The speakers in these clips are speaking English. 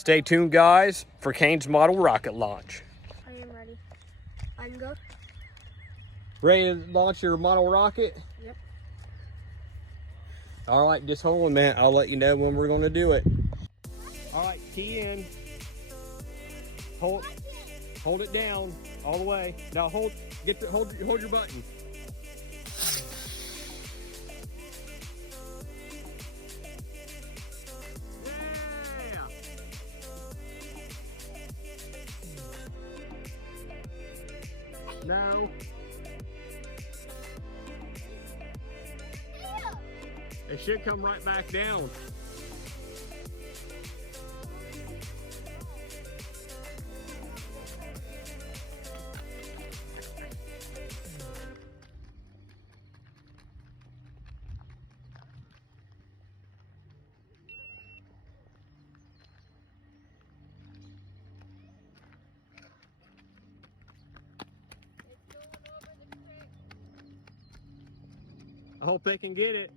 Stay tuned, guys, for Cains model rocket launch. I am ready. I can go? Ready to launch your model rocket? Yep. All right, just hold on, man. I'll let you know when we're going to do it. All right, key in. Hold it down all the way. Now hold your button. No. It should come right back down. I hope they can get it.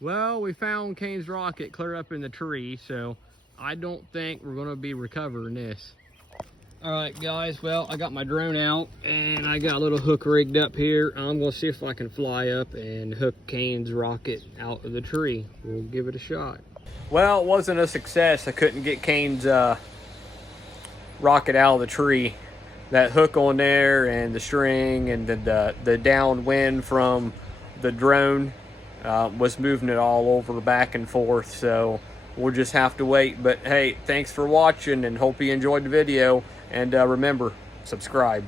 Well, we found Cain's rocket clear up in the tree, so I don't think we're going to be recovering this. All right, guys, well, I got my drone out and I got a little hook rigged up here. I'm going to see if I can fly up and hook Cain's rocket out of the tree. We'll give it a shot. Well, it wasn't a success. I couldn't get Cain's rocket out of the tree. That hook on there and the string and the downwind from the drone was moving it all over back and forth, so we'll just have to wait. But hey, thanks for watching and hope you enjoyed the video, and remember, subscribe.